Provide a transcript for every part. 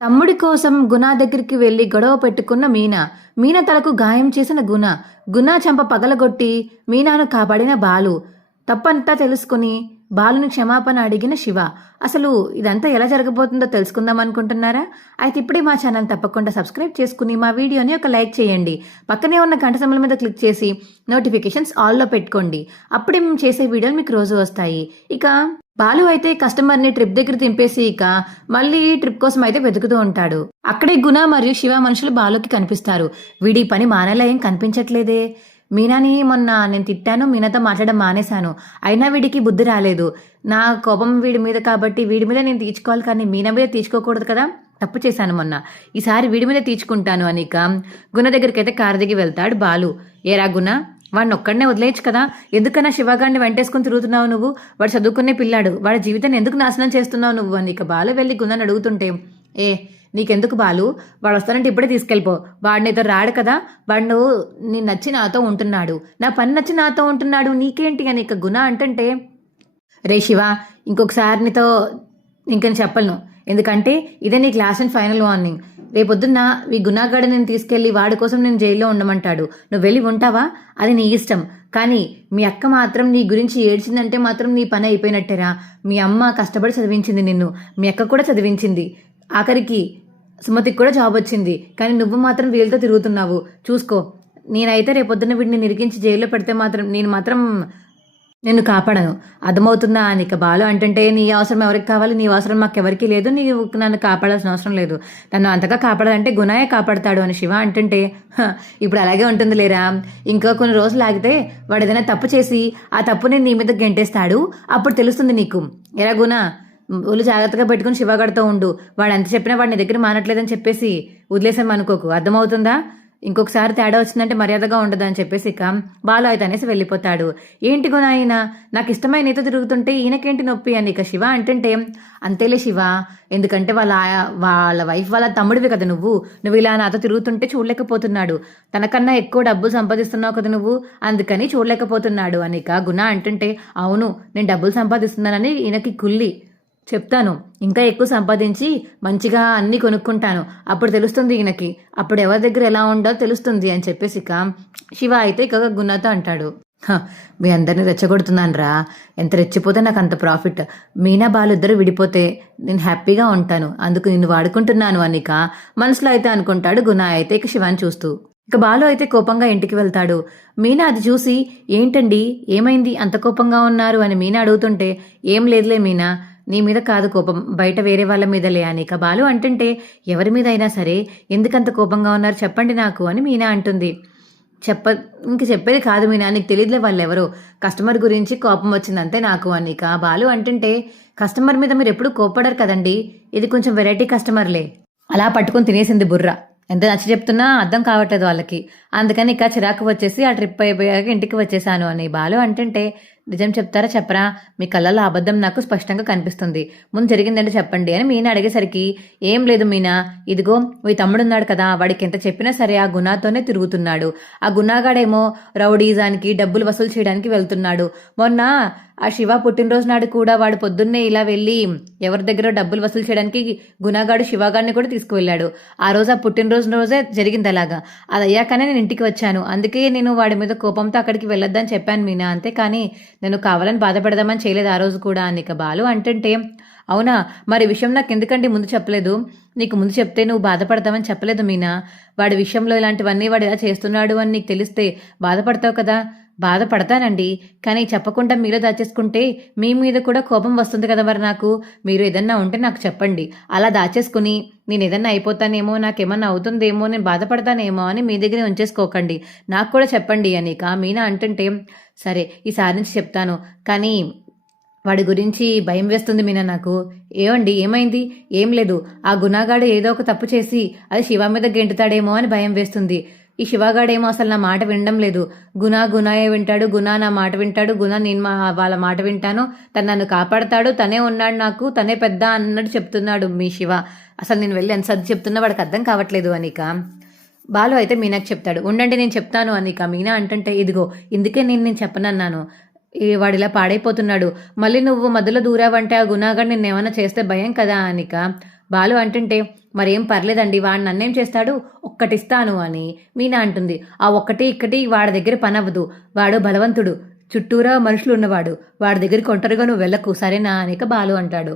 తమ్ముడి కోసం గుణ దగ్గరికి వెళ్లి గొడవ పెట్టుకున్న మీనా. మీనా తలకు గాయం చేసిన గుణ. గుణ చెంప పగలగొట్టి మీనాను కాపాడిన బాలు. తప్పంతా తెలుసుకుని బాలుని క్షమాపణ అడిగిన శివ. అసలు ఇదంతా ఎలా జరగబోతుందో తెలుసుకుందాం అనుకుంటున్నారా? అయితే ఇప్పుడే మా ఛానల్ తప్పకుండా సబ్స్క్రైబ్ చేసుకుని మా వీడియోని ఒక లైక్ చేయండి. పక్కనే ఉన్న గంట సింబల్ మీద క్లిక్ చేసి నోటిఫికేషన్స్ ఆల్లో పెట్టుకోండి. అప్పుడే మేము చేసే వీడియోలు మీకు రోజు వస్తాయి. ఇక బాలు అయితే కస్టమర్ని ట్రిప్ దగ్గర దింపేసి ఇక మళ్ళీ ట్రిప్ కోసం అయితే వెతుకుతూ ఉంటాడు. అక్కడే గుణ మరియు శివ మనుషులు బాలుకి కనిపిస్తారు. వీడి పని మానేలా ఏం కనిపించట్లేదే. మీనాని మొన్న నేను తిట్టాను, మీనాతో మాట్లాడడం మానేశాను. అయినా వీడికి బుద్ధి రాలేదు. నా కోపం వీడి మీద కాబట్టి వీడి మీద నేను తీర్చుకోవాలి, కానీ మీనా మీద తీర్చుకోకూడదు కదా. తప్పు చేశాను మొన్న, ఈసారి వీడి మీద తీర్చుకుంటాను అని ఇక గుణ దగ్గరికి అయితే కారు దిగి వెళ్తాడు బాలు. ఏరా గుణ, వాడిని ఒక్కడనే వదిలేయచ్చు కదా, ఎందుకన్నా శివగాడిని వెంటేసుకుని తిరుగుతున్నావు నువ్వు? వాడు చదువుకునే పిల్లాడు, వాడి జీవితాన్ని ఎందుకు నాశనం చేస్తున్నావు నువ్వు అని ఇక బాలు వెళ్ళి గుణని అడుగుతుంటే, నీకెందుకు బాలు, వాడు వస్తానంటే ఇప్పుడే తీసుకెళ్ళిపో, వాడు నీతో రాడు కదా, వాడు నీ నచ్చి నాతో ఉంటున్నాడు, నా పని నచ్చి నాతో ఉంటున్నాడు, నీకేంటి అని ఇక గుణ అంటుంటే, రే శివ, ఇంకొకసారి నీతో ఇంక చెప్పలను, ఎందుకంటే ఇదే నీ క్లాస్ అండ్ ఫైనల్ వార్నింగ్. రేపొద్దున్న ఈ గుణాగాడు నేను తీసుకెళ్లి వాడి కోసం నేను జైల్లో ఉండమంటాడు, నువ్వు వెళ్ళి ఉంటావా? అది నీ ఇష్టం. కానీ మీ అక్క మాత్రం నీ గురించి ఏడ్చిందంటే మాత్రం నీ పని అయిపోయినట్టేరా. మీ అమ్మ కష్టపడి చదివించింది నిన్ను, మీ అక్క కూడా చదివించింది, ఆఖరికి సుమతికి కూడా జాబ్ వచ్చింది, కానీ నువ్వు మాత్రం వీళ్ళతో తిరుగుతున్నావు. చూసుకో, నేనైతే రేపొద్దున వీడిని నిరికించి జైల్లో పెడితే మాత్రం నిన్ను కాపాడను, అర్థమవుతుందా అని ఇక బాలు అంటుంటే, నీ అవసరం ఎవరికి కావాలి? నీ అవసరం మాకెవరికి లేదు, నీవు నన్ను కాపాడాల్సిన అవసరం లేదు, నన్ను అంతగా కాపాడాలంటే గుణాయే కాపాడతాడు అని శివ అంటుంటే, ఇప్పుడు అలాగే ఉంటుంది లేరా, ఇంకా కొన్ని రోజులు ఆగితే వాడు ఏదైనా తప్పు చేసి ఆ తప్పుని నీ మీద గెంటేస్తాడు, అప్పుడు తెలుస్తుంది నీకు. ఎలా గుణ, ఒళ్ళు జాగ్రత్తగా పెట్టుకుని శివగాడితో ఉండు, వాడు ఎంత చెప్పినా వాడు నీ దగ్గర మానట్లేదని చెప్పేసి వదిలేసాం అనుకోకు, అర్థమవుతుందా? ఇంకొకసారి తేడా వచ్చిందంటే మర్యాదగా ఉండదు అని చెప్పేసి ఇక బాలు అయితే అనేసి వెళ్ళిపోతాడు. ఏంటి గుణ, ఆయన నాకు ఇష్టమైన నీతో తిరుగుతుంటే ఈయనకేంటి నొప్పి అని ఇక శివ అంటుంటే, అంతేలే శివ, ఎందుకంటే వాళ్ళ వైఫ్ వాళ్ళ తమ్ముడివి కదా నువ్వు ఇలా నాతో తిరుగుతుంటే చూడలేకపోతున్నాడు, తనకన్నా ఎక్కువ డబ్బులు సంపాదిస్తున్నావు కదా నువ్వు, అందుకని చూడలేకపోతున్నాడు అని ఇక గుణ అంటుంటే, అవును నేను డబ్బులు సంపాదిస్తున్నానని ఈయనకి కుల్లి చెప్తాను, ఇంకా ఎక్కువ సంపాదించి మంచిగా అన్ని కొనుక్కుంటాను, అప్పుడు తెలుస్తుంది ఈయనకి, అప్పుడు ఎవరి దగ్గర ఎలా ఉండాలో తెలుస్తుంది అని చెప్పేసి ఇక శివ అయితే ఇక గుణతో అంటాడు, మీ అందరిని రెచ్చగొడుతున్నాను రా, ఎంత రెచ్చిపోతే నాకు అంత ప్రాఫిట్, మీనా బాలు ఇద్దరు విడిపోతే నేను హ్యాపీగా ఉంటాను, అందుకు నిన్ను వాడుకుంటున్నాను అని ఇక మనసులో అయితే అనుకుంటాడు గుణ అయితే ఇక శివాని చూస్తూ. ఇక బాలు అయితే కోపంగా ఇంటికి వెళ్తాడు. మీనా అది చూసి, ఏంటండి ఏమైంది అంత కోపంగా ఉన్నారు అని మీనా అడుగుతుంటే, ఏం లేదులే మీనా, నీ మీద కాదు కోపం, బయట వేరే వాళ్ళ మీదలే అని ఇక బాలు అంటుంటే, ఎవరి మీద అయినా సరే ఎందుకంత కోపంగా ఉన్నారు చెప్పండి నాకు అని మీనా అంటుంది. ఇంక చెప్పేది కాదు మీనా, నీకు తెలియదులే వాళ్ళు ఎవరో, కస్టమర్ గురించి కోపం వచ్చిందంతే నాకు అని ఇక బాలు అంటుంటే, కస్టమర్ మీద మీరు ఎప్పుడు కోపడరు కదండి, ఇది కొంచెం వెరైటీ కస్టమర్లే, అలా పట్టుకొని తినేసింది బుర్ర, ఎంత నచ్చి చెప్తున్నా అర్థం కావట్లేదు వాళ్ళకి, అందుకని ఇక చిరాకు వచ్చేసి ఆ ట్రిప్ అయిపోయాక ఇంటికి వచ్చేసాను అని బాలు అంటుంటే, నిజం చెప్తారా చెప్పరా, మీ కళ్ళల్లో అబద్ధం నాకు స్పష్టంగా కనిపిస్తుంది, ముందు జరిగిందంటే చెప్పండి అని మీనా అడిగేసరికి, ఏం లేదు మీనా, ఇదిగో మీ తమ్ముడున్నాడు కదా, వాడికి ఎంత చెప్పినా సరే ఆ గుణాతోనే తిరుగుతున్నాడు, ఆ గుణాగాడేమో రౌడీజానికి డబ్బులు వసూలు చేయడానికి వెళ్తున్నాడు, మొన్న ఆ శివ పుట్టినరోజు నాడు కూడా వాడు పొద్దున్నే ఇలా వెళ్ళి ఎవరి దగ్గర డబ్బులు వసూలు చేయడానికి గుణాగాడు శివగాడిని కూడా తీసుకువెళ్ళాడు, ఆ రోజు ఆ పుట్టినరోజు రోజే జరిగింది అలాగా, అది అయ్యాకనే నేను ఇంటికి వచ్చాను, అందుకే నేను వాడి మీద కోపంతో అక్కడికి వెళ్ళొద్దని చెప్పాను మీనా, అంతే కానీ నేను కావాలని బాధపడదామని చేయలేదు ఆ రోజు కూడా అని ఇక బాలు అంటుంటే, అవునా, మరి విషయం నాకు ఎందుకంటే ముందు చెప్పలేదు, నీకు ముందు చెప్తే నువ్వు బాధపడతావని చెప్పలేదు మీనా, వాడి విషయంలో ఇలాంటివన్నీ వాడు ఎలా చేస్తున్నాడు అని నీకు తెలిస్తే బాధపడతావు కదా. బాధపడతానండి, కానీ చెప్పకుండా మీరే దాచేసుకుంటే మీ మీద కూడా కోపం వస్తుంది కదా, మరి నాకు మీరు ఏదన్నా ఉంటే నాకు చెప్పండి, అలా దాచేసుకుని నేను ఏదన్నా అయిపోతానేమో, నాకేమన్నా అవుతుందేమో, నేను బాధపడతానేమో అని మీ దగ్గరే ఉంచేసుకోకండి, నాకు కూడా చెప్పండి అని ఇక మీనా అంటుంటే, సరే ఈసారి నుంచి చెప్తాను, కానీ వాడి గురించి భయం వేస్తుంది మీనా నాకు. ఏమండి ఏమైంది? ఏం లేదు, ఆ గుణాగాడు ఏదో ఒక తప్పు చేసి అది శివ మీద గెంటుతాడేమో అని భయం వేస్తుంది, ఈ శివగాడేమో అసలు నా మాట వినడం లేదు, గుణాయే వింటాడు, గుణ నా మాట వింటాడు, నేను వాళ్ళ మాట వింటాను, తను నన్ను కాపాడతాడు, తనే ఉన్నాడు నాకు, తనే పెద్ద అన్నట్టు చెప్తున్నాడు మీ శివ, అసలు నేను వెళ్ళి ఎంత సర్ది చెప్తున్నా వాడికి అర్థం కావట్లేదు అనిక బాలు అయితే మీనాకి చెప్తాడు. ఉండండి నేను చెప్తాను అనిక మీనా అంటుంటే, ఇదిగో ఇందుకే నేను చెప్పనన్నాను, వాడిలా పాడైపోతున్నాడు, మళ్ళీ నువ్వు మధ్యలో దూరావంటే ఆ గుణాగాడు నిన్నేమన్నా చేస్తే భయం కదా అనిక బాలు అంటుంటే మరేం పర్లేదండి, వాడు నన్నేం చేస్తాడు, ఒక్కటిస్తాను అని మీనా అంటుంది. ఆ ఒక్కటి ఇక్కటి వాడి దగ్గర పని అవ్వదు, వాడు బలవంతుడు, చుట్టూరా మనుషులు ఉన్నవాడు, వాడి దగ్గరికి ఒంటరిగా నువ్వు వెళ్ళకు సరేనా అనిక బాలు అంటాడు.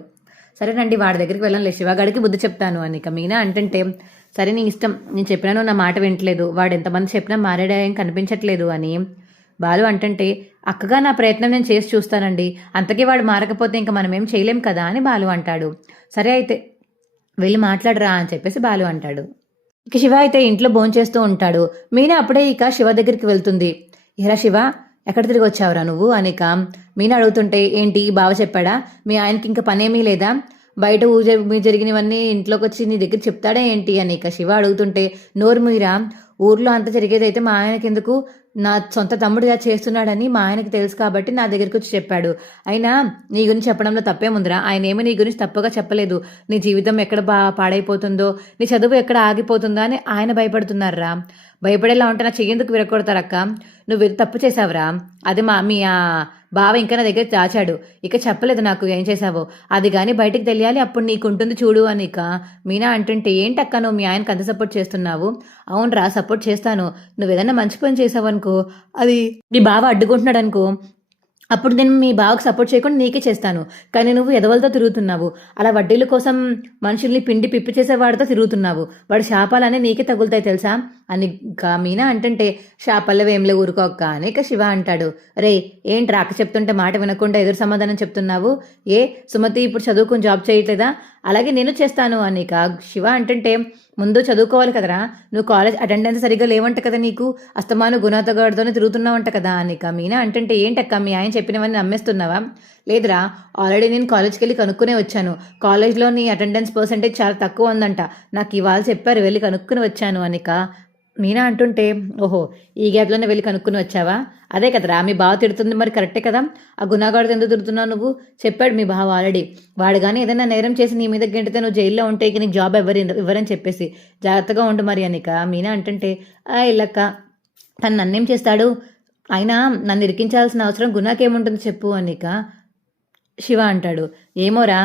సరేనండి వాడి దగ్గరికి వెళ్ళనులే, శివగాడికి బుద్ధి చెప్తాను అనిక మీనా అంటుంటే సరే నీ ఇష్టం, నేను చెప్పినాను నా మాట వింటలేదు, వాడు ఎంతమంది చెప్పినా మారేడా ఏం కనిపించట్లేదు అని బాలు అంటుంటే అక్కగా నా ప్రయత్నం నేను చేసి చూస్తానండి, అంతకీ వాడు మారకపోతే ఇంకా మనం ఏం చేయలేం కదా అని బాలు అంటాడు. సరే అయితే వెళ్ళి మాట్లాడరా అని చెప్పేసి బాలు అంటాడు. ఇక శివ అయితే ఇంట్లో భోంచేస్తూ ఉంటాడు. మీనా అప్పుడే ఇక శివ దగ్గరికి వెళ్తుంది. ఇరా శివ, ఎక్కడ తిరిగి వచ్చావురా నువ్వు అనిక మీనా అడుగుతుంటే ఏంటి బావ చెప్పాడా, మీ ఆయనకి ఇంకా పనేమీ లేదా, బయట మీ జరిగినవన్నీ ఇంట్లోకి వచ్చి నీ దగ్గర చెప్తాడా ఏంటి అని ఇక శివ అడుగుతుంటే నోరు మీరా, ఊర్లో అంతా జరిగేదైతే మా ఆయనకి ఎందుకు, నా సొంత తమ్ముడిగా చేస్తున్నాడని మా ఆయనకి తెలుసు కాబట్టి నా దగ్గరికి వచ్చి చెప్పాడు. అయినా నీ గురించి చెప్పడంలో తప్పేముందిరా, ఆయన ఏమీ నీ గురించి తప్పుగా చెప్పలేదు, నీ జీవితం ఎక్కడ పాడైపోతుందో, నీ చదువు ఎక్కడ ఆగిపోతుందో అని ఆయన భయపడుతున్నారా, భయపడేలా ఉంటే నా చెయ్యేందుకు విరగొడతారక్క, నువ్వు తప్పు చేసావురా, అది మీ బావ ఇంకా నా దగ్గర దాచాడు, ఇక చెప్పలేదు నాకు ఏం చేసావో, అది కానీ బయటికి తెలియాలి, అప్పుడు నీకుంటుంది చూడు అని ఇక మీనా అంటుంటే ఏంటక్క నువ్వు మీ ఆయనకు అంత సపోర్ట్ చేస్తున్నావు, అవునరా సపోర్ట్ చేస్తాను, నువ్వు ఏదైనా మంచి పని చేసావు అనుకో, అది మీ బావ అడ్డుకుంటున్నాడు అనుకో, అప్పుడు నేను మీ బావకు సపోర్ట్ చేయకుండా నీకే చేస్తాను, కానీ నువ్వు ఎదవలతో తిరుగుతున్నావు, అలా వడ్డీల కోసం మనుషుల్ని పిండి పిప్పి చేసేవాడితో తిరుగుతున్నావు, వాడు శాపాలనే నీకే తగులుతాయి తెలుసా అని మీనా అంటుంటే శాపాలవేంలే ఊరుకోక్క అని ఇక శివ అంటాడు. రే ఏంటి రాక చెప్తుంటే మాట వినకుండా ఎదురు సమాధానం చెప్తున్నావు, ఏ సుమతి ఇప్పుడు చదువుకుని జాబ్ చేయట్లేదా, అలాగే నేను చేస్తాను అని ఇక శివ అంటుంటే ముందు చదువుకోవాలి కదరా, నువ్వు కాలేజ్ అటెండెన్స్ సరిగ్గా లేవంట కదా, నీకు అస్తమాను గుణాతగాడితోనే తిరుగుతున్నావంట కదా అనిక మీనా అంటుంటే ఏంటక్క మీ ఆయన చెప్పినవన్నీ నమ్మేస్తున్నావా, లేదురా ఆల్రెడీ నేను కాలేజ్కి వెళ్ళి కనుక్కునే వచ్చాను, కాలేజ్లో నీ అటెండెన్స్ పర్సెంటేజ్ చాలా తక్కువ ఉందంట, నాకు ఇవాళ చెప్పారు వెళ్ళి కనుక్కుని వచ్చాను అనిక మీనా అంటుంటే ఓహో ఈ గ్యాప్లోనే వెళ్ళి కనుక్కుని వచ్చావా, అదే కదరా మీ బావ తిడుతుంది మరి కరెక్టే కదా, ఆ గుణాగాడితో ఎందుకు తిడుతున్నావు నువ్వు, చెప్పాడు మీ బావ ఆల్రెడీ, వాడు కానీ ఏదైనా నేరం చేసి నీ మీద గెంటితే నువ్వు జైల్లో ఉంటే ఇక నీకు జాబ్ ఇవ్వరని చెప్పేసి జాగ్రత్తగా ఉండు మరి అనిక మీనా అంటుంటే ఇల్లక్క తను నన్నేం చేస్తాడు, అయినా నన్ను ఇరికించాల్సిన అవసరం గుణాకేముంటుంది చెప్పు అనిక శివ అంటాడు. ఏమోరా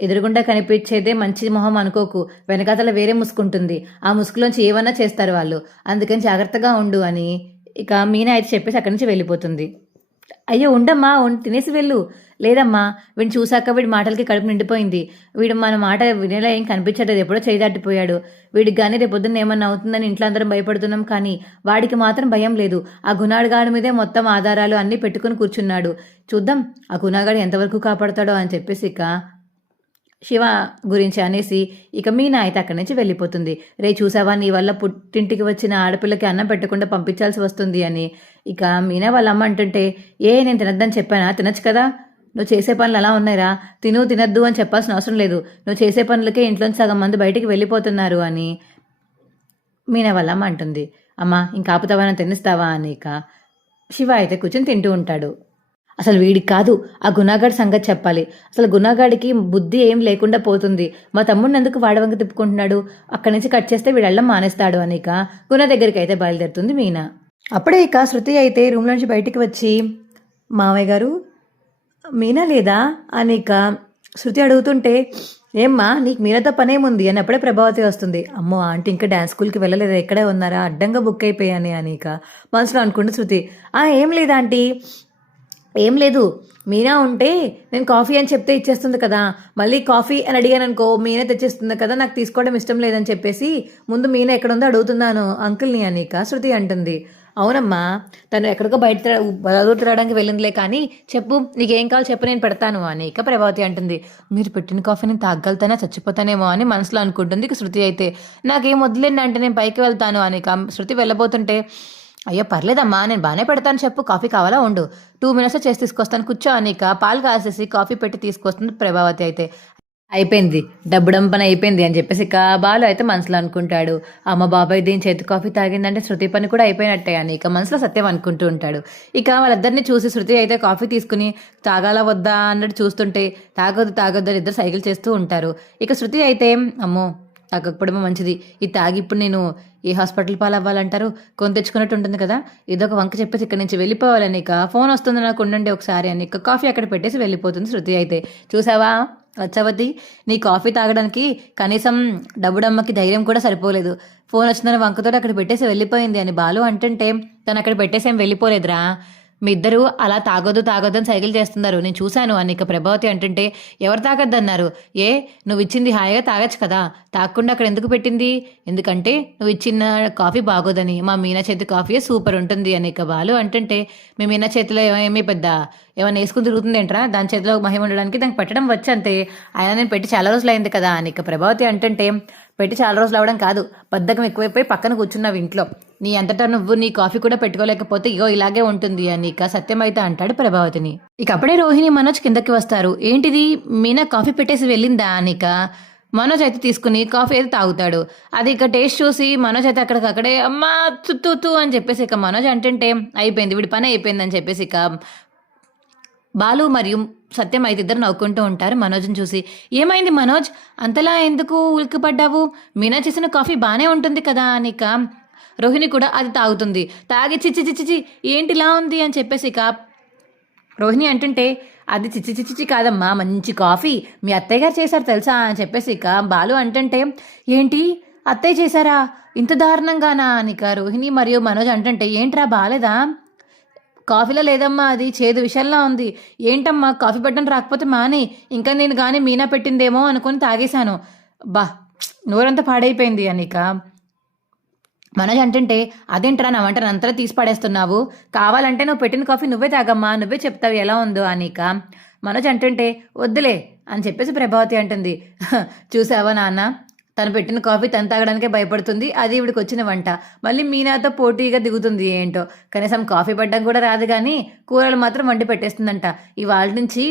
ఎదురుగుండా కనిపించేదే మంచి మొహం అనుకోకు, వెనకాతల వేరే ముసుకుంటుంది, ఆ ముసుగులోంచి ఏమన్నా చేస్తారు వాళ్ళు, అందుకని జాగ్రత్తగా ఉండు అని ఇక మీనా అయితే చెప్పేసి అక్కడి నుంచి వెళ్ళిపోతుంది. అయ్యో ఉండమ్మా తినేసి వెళ్ళు, లేదమ్మా వీడిని చూశాక వీడి మాటలకి కడుపు నిండిపోయింది, వీడు మన మాట వినేలా ఏం కనిపించట్లేదు, ఎప్పుడో చేయి దాటిపోయాడు, వీడికి కానీ రేపొద్దున్న ఏమన్నా అవుతుందని ఇంట్లో అందరం భయపడుతున్నాం, కానీ వాడికి మాత్రం భయం లేదు, ఆ గుణాగాడి మీదే మొత్తం ఆధారాలు అన్నీ పెట్టుకుని కూర్చున్నాడు, చూద్దాం ఆ గుణాగాడు ఎంతవరకు కాపాడతాడో అని చెప్పేసి ఇక శివ గురించి అనేసి ఇక మీనా అయితే అక్కడి నుంచి వెళ్ళిపోతుంది. రే చూసావా నీ వల్ల పుట్టింటికి వచ్చిన ఆడపిల్లకి అన్నం పెట్టకుండా పంపించాల్సి వస్తుంది అని ఇక మీనా వాళ్ళ అమ్మ అంటుంటే నేను తినద్దని చెప్పానా, తినచ్చు కదా, నువ్వు చేసే పనులు అలా ఉన్నాయిరా, తినద్దు అని చెప్పాల్సిన అవసరం లేదు, నువ్వు చేసే పనులకే ఇంట్లోంచి సగం మంది బయటికి వెళ్ళిపోతున్నారు అని మీనా వాళ్ళ అమ్మ అంటుంది. అమ్మ ఇంకా ఆపుతావా తినిస్తావా అని ఇక శివ అయితే కూర్చొని తింటూ ఉంటాడు. అసలు వీడికి కాదు ఆ గుణాగాడి సంగతి చెప్పాలి, అసలు గుణాగాడికి బుద్ధి ఏం లేకుండా పోతుంది, మా తమ్ముడిని ఎందుకు వాడవంక తిప్పుకుంటున్నాడు, అక్కడి నుంచి కట్ చేస్తే వీడెళ్ళం మానేస్తాడు అని ఇక గుణ దగ్గరికి అయితే బయలుదేరుతుంది మీనా. అప్పుడే ఇక శృతి అయితే రూమ్ నుంచి బయటికి వచ్చి మావయ్య గారు మీనా లేదా అని ఇక శృతి అడుగుతుంటే ఏమ్మా నీకు మీనాతో పనేముంది అని అప్పుడే ప్రభావతి వస్తుంది. అమ్మో ఆంటీ ఇంకా డ్యాన్స్ స్కూల్కి వెళ్ళలేదా, ఎక్కడే ఉన్నారా, అడ్డంగా బుక్ అయిపోయాని అని ఇక మనసులో అనుకుంటే శృతి ఏం లేదా ఆంటీ, ఏం లేదు, మీనా ఉంటే నేను కాఫీ అని చెప్తే ఇచ్చేస్తుంది కదా, మళ్ళీ కాఫీ అని అడిగాను అనుకో మీనా తెచ్చేస్తుంది కదా, నాకు తీసుకోవడం ఇష్టం లేదని చెప్పేసి ముందు మీనా ఎక్కడుందో అడుగుతున్నాను అంకుల్ని అనిక శృతి అంటుంది. అవునమ్మా తను ఎక్కడికో బయట తిరగడానికి వెళ్ళిందిలే, కానీ చెప్పు నీకేం కావాలి చెప్పు నేను పెడతాను అని ఇక ప్రభావతి అంటుంది. మీరు పెట్టిన కాఫీ నేను తాగలుగుతానా చచ్చిపోతానేమో అని మనసులో అనుకుంటుంది. ఇక శృతి అయితే నాకేం వదిలేండి అంటే నేను పైకి వెళ్తాను అని ఇక శృతి వెళ్ళబోతుంటే అయ్యో పర్లేదమ్మా నేను బాగానే పెడతాను చెప్పు, కాఫీ కావాలా ఉండు 2 minutes చేసి తీసుకొస్తాను కూర్చో అని ఇక పాలు కాసేసి కాఫీ పెట్టి తీసుకొస్తుంది ప్రభావతి అయితే. అయిపోయింది డబ్బుడం పని అయిపోయింది అని చెప్పేసి ఇక బాలు అయితే మనసులో అనుకుంటాడు. అమ్మ బాబాయ్ దీని చేతి కాఫీ తాగిందంటే శృతి పని కూడా అయిపోయినట్టే అని ఇక మనసులో సత్యం అనుకుంటూ ఉంటాడు. ఇక వాళ్ళిద్దరిని చూసి శృతి అయితే కాఫీ తీసుకుని తాగాల వద్దా అన్నట్టు చూస్తుంటే తాగొద్దు అని ఇద్దరు సైకిల్ చేస్తూ ఉంటారు. ఇక శృతి అయితే అమ్మో తాగకపోవడమే మంచిది, ఇది తాగి ఇప్పుడు నేను ఏ హాస్పిటల్ పాలవ్వాలంటారు, కొని తెచ్చుకున్నట్టు ఉంటుంది కదా, ఇదొక వంక చెప్పేసి ఇక్కడ నుంచి వెళ్ళిపోవాలని ఇక ఫోన్ వస్తుంది నాకు ఉండండి ఒకసారి అని ఇక కాఫీ అక్కడ పెట్టేసి వెళ్ళిపోతుంది శృతి అయితే. చూసావా లచ్చావతి, నీ కాఫీ తాగడానికి కనీసం డబ్బుడమ్మకి ధైర్యం కూడా సరిపోలేదు. ఫోన్ వచ్చిందని వంకతో అక్కడ పెట్టేసి వెళ్ళిపోయింది అని బాలు అంటుంటే తను అక్కడ పెట్టేసి ఏం వెళ్ళిపోలేదురా. మీ ఇద్దరు అలా తాగొద్దు తాగొద్దు అని సైకిల్ చేస్తున్నారు, నేను చూశాను అని ఇక ప్రభావతి అంటుంటే ఎవరు తాగొద్దన్నారు? ఏ, నువ్వు ఇచ్చింది హాయిగా తాగొచ్చు కదా, తాగకుండా అక్కడ ఎందుకు పెట్టింది? ఎందుకంటే నువ్వు ఇచ్చిన కాఫీ బాగోదని, మా మీనా చేతి కాఫీ సూపర్ ఉంటుంది అని ఇక బాలు అంటుంటే మీ మీనా చేతిలో ఏమీ పెద్ద ఏమైనా వేసుకుని తిరుగుతుంది ఏంట్రా, దాని చేతిలో మహిమ ఉండడానికి దానికి పెట్టడం వచ్చి అంతే, ఆయన నేను పెట్టి చాలా రోజులు అయింది కదా అని ఇక ప్రభావతి అంటుంటే పెట్టి చాలా రోజులు అవడం కాదు, బద్ధకం ఎక్కువైపోయి పక్కన కూర్చున్నావు ఇంట్లో, నీ అంతటా నువ్వు నీ కాఫీ కూడా పెట్టుకోలేకపోతే ఇగో ఇలాగే ఉంటుంది అని ఇక సత్యం అయితే అంటాడు ప్రభావతిని. ఇక అప్పుడే రోహిణి మనోజ్ కిందకి వస్తారు. ఏంటిది, మీనా కాఫీ పెట్టేసి వెళ్ళిందా అని ఇక మనోజ్ అయితే తీసుకుని కాఫీ అయితే తాగుతాడు. అది ఇక టేస్ట్ చూసి మనోజ్ అయితే అక్కడికక్కడే అమ్మా తుత్తూ అని చెప్పేసి ఇక మనోజ్ అంటుంటే అయిపోయింది వీడి పని అయిపోయింది అని చెప్పేసి ఇక బాలు మరియు సత్యం అయితే ఇద్దరు నవ్వుకుంటూ ఉంటారు మనోజ్ని చూసి. ఏమైంది మనోజ్, అంతలా ఎందుకు ఉలిక్కిపడ్డావు, మీనా చేసిన కాఫీ బాగానే ఉంటుంది కదా అని ఇక రోహిణి కూడా అది తాగుతుంది. తాగి చిచ్చి చిచ్చిచి ఏంటిలా ఉంది అని చెప్పేసి ఇక రోహిణి అంటుంటే అది చిచ్చి చిచ్చిచి కాదమ్మా, మంచి కాఫీ మీ అత్తయ్య గారు చేశారు తెలుసా అని చెప్పేసి ఇక బాలు అంటుంటే ఏంటి అత్తయ్య చేశారా, ఇంత దారుణంగానా అని ఇక రోహిణి మరియు మనోజ్ అంటుంటే ఏంట్రా బాలేదా, కాఫీలో లేదమ్మా అది చేదు విషయంలో ఉంది, ఏంటమ్మా కాఫీ పెట్టడం రాకపోతే మాని, ఇంకా నేను కానీ మీనా పెట్టిందేమో అనుకుని తాగేశాను, బా నోరంతా పాడైపోయింది అనిక మనోజ్ అంటుంటే అదేంట్రా నా వంటను అంతా తీసి పడేస్తున్నావు, కావాలంటే నువ్వు పెట్టిన కాఫీ నువ్వే తాగమ్మా, నువ్వే చెప్తావు ఎలా ఉందో అనిక మనోజ్ అంటుంటే వద్దులే అని చెప్పేసి ప్రభావతి అంటుంది. చూసావా నాన్న, తను పెట్టిన కాఫీ తను తాగడానికే భయపడుతుంది, అది ఇవిడికి వచ్చిన వంట మళ్ళీ మీనాతో పోటీగా దిగుతుంది, ఏంటో కనీసం కాఫీ పడ్డం కూడా రాదు కానీ కూరలు మాత్రం వండి పెట్టేస్తుందంట, ఇవాళ నుంచి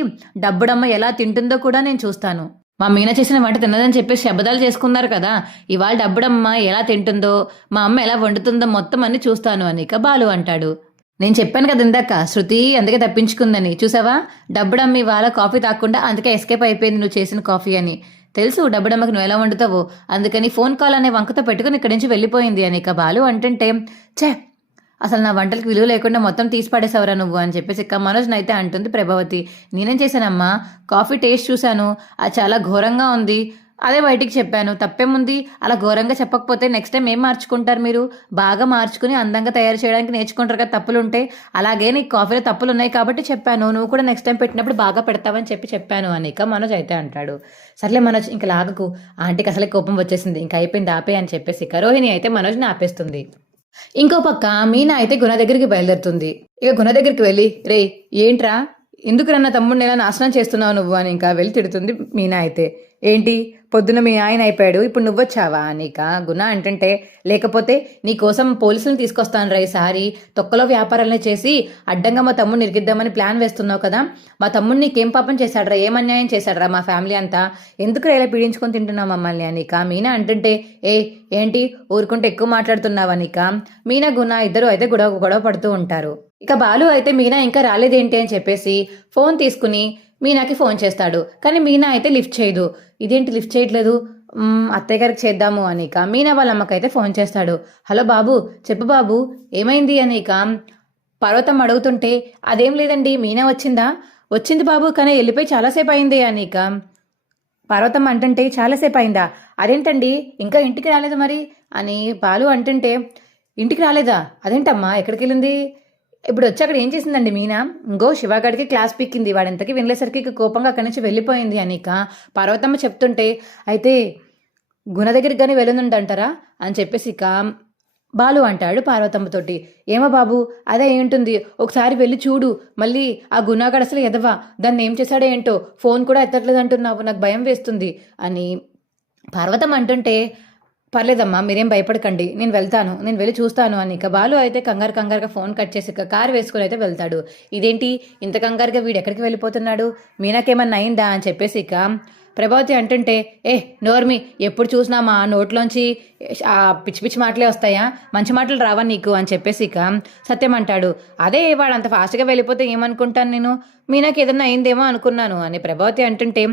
డబ్బుడమ్మ ఎలా తింటుందో కూడా నేను చూస్తాను, మా మీనా చేసిన వంట తిన్నదని చెప్పేసి శబ్దాలు చేసుకున్నారు కదా, ఇవాళ డబ్బుడమ్మ ఎలా తింటుందో మా అమ్మ ఎలా వండుతుందో మొత్తం అన్ని చూస్తాను అని ఇక బాలు అంటాడు. నేను చెప్పాను కదా ఇందాక శృతి అందుకే తప్పించుకుందని, చూసావా డబ్బుడమ్మ ఇవాళ కాఫీ తాగకుండా అందుకే ఎస్కేప్ అయిపోయింది నువ్వు చేసిన కాఫీ అని, తెలుసు డబ్బుడమ్మకి నువ్వు ఎలా వండుతావో, అందుకని ఫోన్ కాల్ అనే వంకతో పెట్టుకుని ఇక్కడి నుంచి వెళ్ళిపోయింది అని ఇక బాలు అంటుంటే ఛే అసలు నా వంటలకు విలువ లేకుండా మొత్తం తీసి పడేసావురా నువ్వు అని చెప్పేసి ఇక మనోజ్ అయితే అంటుంది ప్రభావతి. నేనేం చేశానమ్మా, కాఫీ టేస్ట్ చూశాను అది చాలా ఘోరంగా ఉంది, అదే బయటికి చెప్పాను, తప్పేముంది, అలా ఘోరంగా చెప్పకపోతే నెక్స్ట్ టైం ఏం మార్చుకుంటారు మీరు, బాగా మార్చుకుని అందంగా తయారు చేయడానికి నేర్చుకుంటారు కదా, తప్పులు ఉంటే అలాగే నీకు కాఫీలో తప్పులు ఉన్నాయి కాబట్టి చెప్పాను, నువ్వు కూడా నెక్స్ట్ టైం పెట్టినప్పుడు బాగా పెడతావని చెప్పాను అని ఇక మనోజ్ అయితే అంటాడు. సర్లే మనోజ్ ఇంకా లాగకు, ఆంటీకి అసలే కోపం వచ్చేసింది, ఇంకా అయిపోయింది ఆపే అని చెప్పేసి ఇక రోహిణి అయితే మనోజ్ని ఆపేస్తుంది. ఇంకో పక్క మీనా అయితే గుణ దగ్గరికి బయలుదేరుతుంది. ఇక గుణ దగ్గరికి వెళ్ళి రే ఏంట్రా ఎందుకు రన్న తమ్ముడిని ఎలా నాశనం చేస్తున్నావు నువ్వు అని ఇంకా వెళ్ళి తిడుతుంది మీనా అయితే. ఏంటి పొద్దున మీ ఆయన అయిపోయాడు ఇప్పుడు నువ్వొచ్చావా నీక గుణ అంటుంటే, లేకపోతే నీ కోసం పోలీసులను తీసుకొస్తాను రా ఈసారి, తొక్కలో వ్యాపారాలనే చేసి అడ్డంగా మా తమ్ముడిని ఇరికిద్దామని ప్లాన్ వేస్తున్నావు కదా, మా తమ్ముడిని నీకేం పాపం చేశాడ్రా, ఏం అన్యాయం చేశాడ్రా మా ఫ్యామిలీ అంతా, ఎందుకు ఇలా పీడించుకొని తింటున్నావు మమ్మల్ని అనిక మీనా అంటుంటే, ఏంటి ఊరుకుంటే ఎక్కువ మాట్లాడుతున్నావా నీక మీనా గుణ ఇద్దరు అయితే గొడవ పడుతూ ఉంటారు. ఇక బాలు అయితే మీనా ఇంకా రాలేదేంటి అని చెప్పేసి ఫోన్ తీసుకుని మీనాకి ఫోన్ చేస్తాడు, కానీ మీనా అయితే లిఫ్ట్ చేయదు. ఇదేంటి లిఫ్ట్ చేయట్లేదు, అత్తయ్య గారికి చేద్దాము అనిక మీనా వాళ్ళ అమ్మకైతే ఫోన్ చేస్తాడు. హలో బాబు చెప్పు బాబు ఏమైంది అనిక పర్వతం అడుగుతుంటే, అదేం లేదండి మీనా వచ్చింది బాబు కానీ వెళ్ళిపోయి చాలాసేపు అయింది అనిక పర్వతం అంటుంటే, చాలాసేపు అయిందా, అదేంటండి ఇంకా ఇంటికి రాలేదు మరి అని బాలు అంటుంటే, ఇంటికి రాలేదా అదేంటమ్మా ఎక్కడికి వెళ్ళింది, ఇప్పుడు వచ్చి అక్కడ ఏం చేసిందండి మీనా, ఇంకో శివగాడికి క్లాస్ పీక్కింది, వాడింతకి వినలేసరికి కోపంగా అక్కడి నుంచి వెళ్ళిపోయింది అనిక పార్వతమ్మ చెప్తుంటే, అయితే గుణ దగ్గరికి కానీ వెళ్ళుందంటారా అని చెప్పేసి ఇక బాలు అంటాడు పార్వతమ్మతోటి. ఏమో బాబు అదే ఏంటుంది, ఒకసారి వెళ్ళి చూడు, మళ్ళీ ఆ గుణాగాడు అసలు ఎదవా, దాన్ని ఏం చేశాడో ఏంటో, ఫోన్ కూడా ఎత్తట్లేదు అంటున్నావు, నాకు భయం వేస్తుంది అని పార్వతమ్మ అంటుంటే, పర్లేదమ్మా మీరేం భయపడకండి, నేను వెళ్ళి చూస్తాను అని ఇక బాలు అయితే కంగారుగా ఫోన్ కట్ చేసి ఇక కారు వేసుకుని అయితే వెళ్తాడు. ఇదేంటి ఇంత కంగారుగా వీడు ఎక్కడికి వెళ్ళిపోతున్నాడు, మీనాకేమన్నా అయిందా అని చెప్పేసి ఇక ప్రభావతి అంటుంటే, నోర్మి ఎప్పుడు చూసినా మా నోట్లోంచి ఆ పిచ్చి మాటలే వస్తాయా, మంచి మాటలు రావా నీకు అని చెప్పేసి ఇక సత్యం అంటాడు. అదే వాడు అంత ఫాస్ట్గా వెళ్ళిపోతే ఏమనుకుంటాను నేను, మీనాకి ఏదన్నా అయిందేమో అనుకున్నాను అని ప్రభావతి అంటుంటే,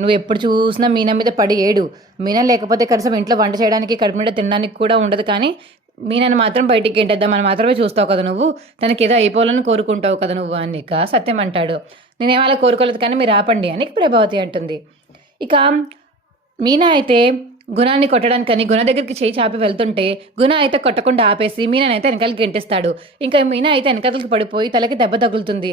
నువ్వు ఎప్పుడు చూసినా మీనా మీద పడి ఏడు, మీనా లేకపోతే కనీసం ఇంట్లో వంట చేయడానికి కడుపు మీద తినడానికి కూడా ఉండదు, కానీ మీనన్ను మాత్రం బయటికి గెంటేద్దామని మాత్రమే చూస్తావు కదా నువ్వు, తనకేదో అయిపోవాలని కోరుకుంటావు కదా నువ్వు అని ఇక సత్యం అంటాడు. నేనేం అలా కోరుకోలేదు కానీ మీరు ఆపండి అని ప్రభావతి అంటుంది. ఇక మీనా అయితే గుణాన్ని కొట్టడానికని గుణ దగ్గరికి చేయి చాపి వెళ్తుంటే గుణ అయితే కొట్టకుండా ఆపేసి మీనానైతే వెనకాలకి గెంటేస్తాడు. ఇంకా మీనా అయితే వెనకాలకి పడిపోయి తలకి దెబ్బ తగులుతుంది.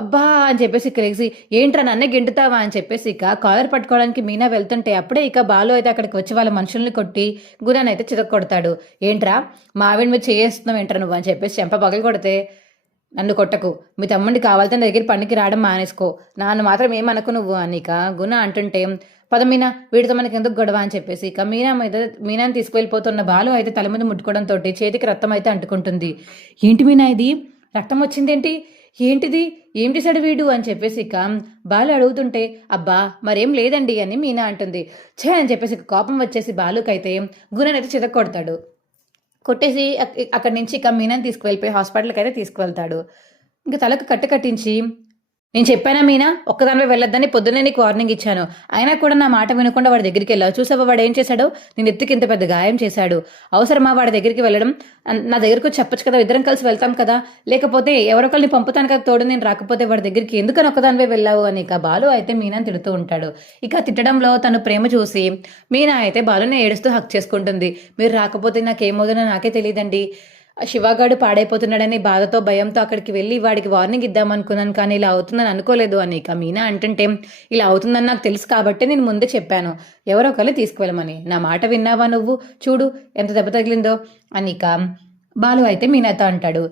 అబ్బా అని చెప్పేసి కలిసి ఏంట్రా నన్నే గెంటుతావా అని చెప్పేసి ఇక కాలర్ పట్టుకోవడానికి మీనా వెళ్తుంటే అప్పుడే ఇక బాలు అయితే అక్కడికి వచ్చి వాళ్ళ మనుషుల్ని కొట్టి గుణానైతే చితక్కొడతాడు. ఏంట్రా మావిడి మీద చేస్తున్నావు ఏంట్రా నువ్వు అని చెప్పేసి చెంప పగలు కొడితే నన్ను కొట్టకు, మీ తమ్ముడిని కావాలంటే నా దగ్గర పనికి రావడం మానేసుకో, నాన్ను మాత్రం ఏమనకు నువ్వు అని ఇక గుణ అంటుంటే పద మీనా వీడితో మనకి ఎందుకు గొడవ అని చెప్పేసి ఇక మీనాని తీసుకువెళ్ళిపోతున్న బాలు అయితే తల మీద ముట్టుకోవడంతో చేతికి రక్తం అయితే అంటుకుంటుంది. ఏంటి మీనా ఇది రక్తం వచ్చిందేంటి, ఏంటిది ఏం చేశాడు వీడు అని చెప్పేసి ఇక బాలు అడుగుతుంటే అబ్బా మరేం లేదండి అని మీనా అంటుంది. ఛే అని చెప్పేసి కోపం వచ్చేసి బాలుకైతే గుణనైతే చితక్కొడతాడు. కొట్టేసి అక్కడి నుంచి ఇక మీనాని తీసుకువెళ్ళిపోయి హాస్పిటల్కి అయితే తీసుకువెళ్తాడు. ఇంకా తలకు కట్టించి నేను చెప్పానా మీనా ఒక్కదానివే వెళ్ళొద్దని పొద్దున్నే నీకు వార్నింగ్ ఇచ్చాను, అయినా కూడా నా మాట వినకుండా వాడి దగ్గరికి వెళ్ళావు. చూసావా వాడు ఏం చేశాడో, నేను ఎత్తుకి ఇంత పెద్ద గాయం చేశాడు. అవసరమా వాడి దగ్గరికి వెళ్ళడం, నా దగ్గరకు చెప్పొచ్చు కదా, ఇద్దరం కలిసి వెళ్తాం కదా, లేకపోతే ఎవరొకరిని పంపుతాను కదా తోడు, నేను రాకపోతే వాడి దగ్గరికి ఎందుకని ఒక్కదానివే వెళ్ళావు అని ఇక బాలు అయితే మీనాని తిడుతూ ఉంటాడు. ఇక తిట్టడంలో తను ప్రేమ చూసి మీనా అయితే బాలుని ఏడుస్తూ హక్ చేసుకుంటుంది. మీరు రాకపోతే నాకేమవుతుందో నాకే తెలియదండి, శివగాడు పాడైపోతున్నాడని బాధతో భయంతో అక్కడికి వెళ్ళి వాడికి వార్నింగ్ ఇద్దామనుకున్నాను, కానీ ఇలా అవుతుందని అనుకోలేదు అని ఇక మీనా అంటుంటే ఇలా అవుతుందని నాకు తెలుసు కాబట్టి నేను ముందే చెప్పాను ఎవరో ఒకరు తీసుకువెళ్ళమని, నా మాట విన్నావా నువ్వు, చూడు ఎంత దెబ్బ తగిలిందో అని ఇక బాలు అయితే మీనాతో అంటాడు.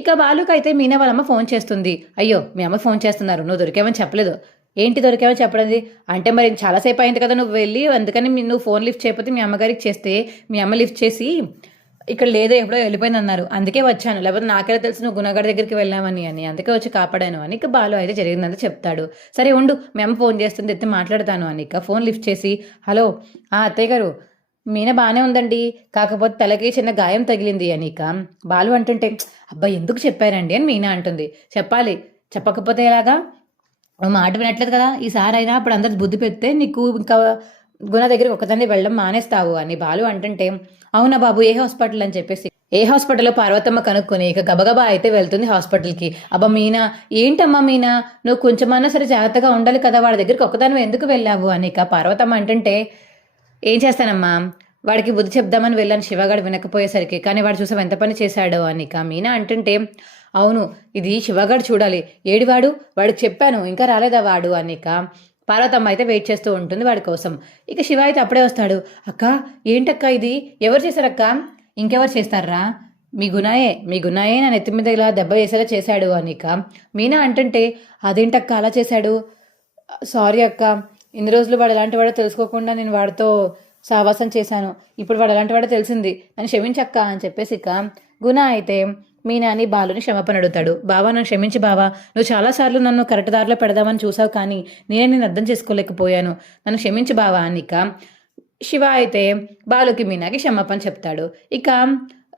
ఇక బాలుకి అయితే మీనా వాళ్ళమ్మ ఫోన్ చేస్తుంది. అయ్యో మీ అమ్మ ఫోన్ చేస్తున్నారు, నువ్వు దొరికావని చెప్పలేదు. ఏంటి దొరికావని చెప్పడంది అంటే మరి చాలాసేపు అయింది కదా నువ్వు వెళ్ళి, అందుకని నువ్వు ఫోన్ లిఫ్ట్ చేయకపోతే మీ అమ్మగారికి చేస్తే మీ అమ్మ లిఫ్ట్ చేసి ఇక్కడ లేదో ఎప్పుడో వెళ్ళిపోయింది అన్నారు, అందుకే వచ్చాను, లేకపోతే నాకెలా తెలుసు నువ్వు గుణగాడి దగ్గరికి వెళ్ళామని అని, అందుకే వచ్చి కాపాడాను అని ఇక బాలు అయితే జరిగిందంతా చెప్తాడు. సరే ఉండు మీ అమ్మ ఫోన్ చేస్తుంది ఎత్తి మాట్లాడతాను అని ఇక ఫోన్ లిఫ్ట్ చేసి హలో అత్తయ్య గారు మీనా బాగానే ఉందండి, కాకపోతే తలకి చిన్న గాయం తగిలింది అని ఇక బాలు అంటుంటే అబ్బాయి ఎందుకు చెప్పారండి అని మీనా అంటుంది. చెప్పాలి, చెప్పకపోతే ఎలాగా, మాట వినట్లేదు కదా, ఈసారి అయినా అప్పుడు అందరు బుద్ధి పెడితే నీకు ఇంకా గుణ దగ్గరికి ఒకదాన్ని వెళ్ళడం మానేస్తావు అని బాలు అంటుంటే అవునా బాబు ఏ హాస్పిటల్ అని చెప్పేసి ఏ హాస్పిటల్లో పార్వతమ్మ కనుక్కొని ఇక గబగబా అయితే వెళ్తుంది హాస్పిటల్కి. అబ్బా మీనా ఏంటమ్మా మీనా నువ్వు కొంచెమన్నా సరే జాగ్రత్తగా ఉండాలి కదా, వాడి దగ్గరికి ఒకదాని ఎందుకు వెళ్ళావు అని ఇక పార్వతమ్మ అంటుంటే ఏం చేస్తానమ్మా వాడికి బుద్ధి చెప్దామని వెళ్ళాను, శివగాడు వినకపోయేసరికి, కానీ వాడు చూసావు ఎంత పని చేశాడో అని ఇక మీనా అంటుంటే అవును ఇది శివగాడు చూడాలి, ఏడివాడు వాడికి చెప్పాను ఇంకా రాలేదా వాడు అని ఇక పార్వతమ్మ అయితే వెయిట్ చేస్తూ ఉంటుంది వాడి కోసం. ఇక శివ అయితే అప్పుడే వస్తాడు. అక్క ఏంటక్క ఇది ఎవరు చేశారక్క, ఇంకెవరు చేస్తారా, మీ గుణాయే నా నెత్తి మీద ఇలా దెబ్బ వేసేలా చేశాడు అని ఇక మీనా అంటుంటే అదేంటక్క అలా చేశాడు, సారీ అక్క ఇన్ని రోజులు వాడు ఎలాంటి వాడో తెలుసుకోకుండా నేను వాడితో సావాసం చేశాను, ఇప్పుడు వాడు ఎలాంటి వాడో తెలిసింది నన్ను క్షమించక్క అని చెప్పేసి ఇక గుణ అయితే మీనాని బాలుని క్షమాపణ అడుగుతాడు. బావా నన్ను క్షమించి బావా, నువ్వు చాలాసార్లు నన్ను కరెక్ట్ దారిలో పెడదామని చూసావు కానీ నేను అర్థం చేసుకోలేకపోయాను, నన్ను క్షమించి బావా అని ఇక శివ అయితే బాలుకి మీనాకి క్షమాపణ చెప్తాడు. ఇక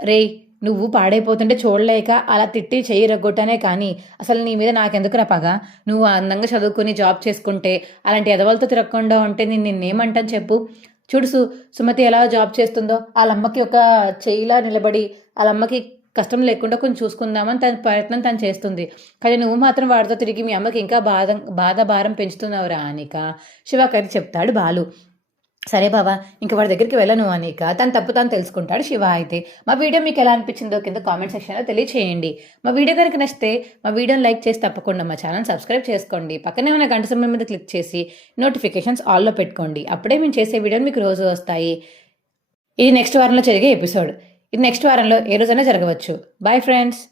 రే నువ్వు పాడైపోతుంటే చూడలేక అలా తిట్టి చెయ్యి రగ్గొట్టానే కానీ అసలు నీ మీద నాకెందుకురా పగ, నువ్వు అందంగా చదువుకుని జాబ్ చేసుకుంటే అలాంటి ఎదవలతో తిరగకుండా ఉంటే నేను నిన్నేమంటాను చెప్పు, చూడు సుమతి ఎలా జాబ్ చేస్తుందో వాళ్ళమ్మకి ఒక చెయ్యిలా నిలబడి వాళ్ళమ్మకి కష్టం లేకుండా కొంచెం చూసుకుందామని తన ప్రయత్నం తను చేస్తుంది, కానీ నువ్వు మాత్రం వాడితో తిరిగి మీ అమ్మకి ఇంకా బాధ భారం పెంచుతున్నావురా అనిక శివకైతే చెప్తాడు బాలు. సరే బావా ఇంక వాడి దగ్గరికి వెళ్ళను అనిక తన తప్పు తాను తెలుసుకుంటాడు శివ అయితే. మా వీడియో మీకు ఎలా అనిపించిందో కింద కామెంట్ సెక్షన్లో తెలియచేయండి. మా వీడియో కనుక నచ్చితే మా వీడియోని లైక్ చేసి తప్పకుండా మా ఛానల్ సబ్స్క్రైబ్ చేసుకోండి. పక్కనే ఉన్న గంట సింబల్ మీద క్లిక్ చేసి నోటిఫికేషన్స్ ఆల్లో పెట్టుకోండి, అప్పుడే మేము చేసే వీడియోలు మీకు రోజు వస్తాయి. ఇది నెక్స్ట్ వారంలో జరిగే ఎపిసోడ్, ఇది నెక్స్ట్ వారంలో ఏ రోజైనా జరగవచ్చు. Bye friends.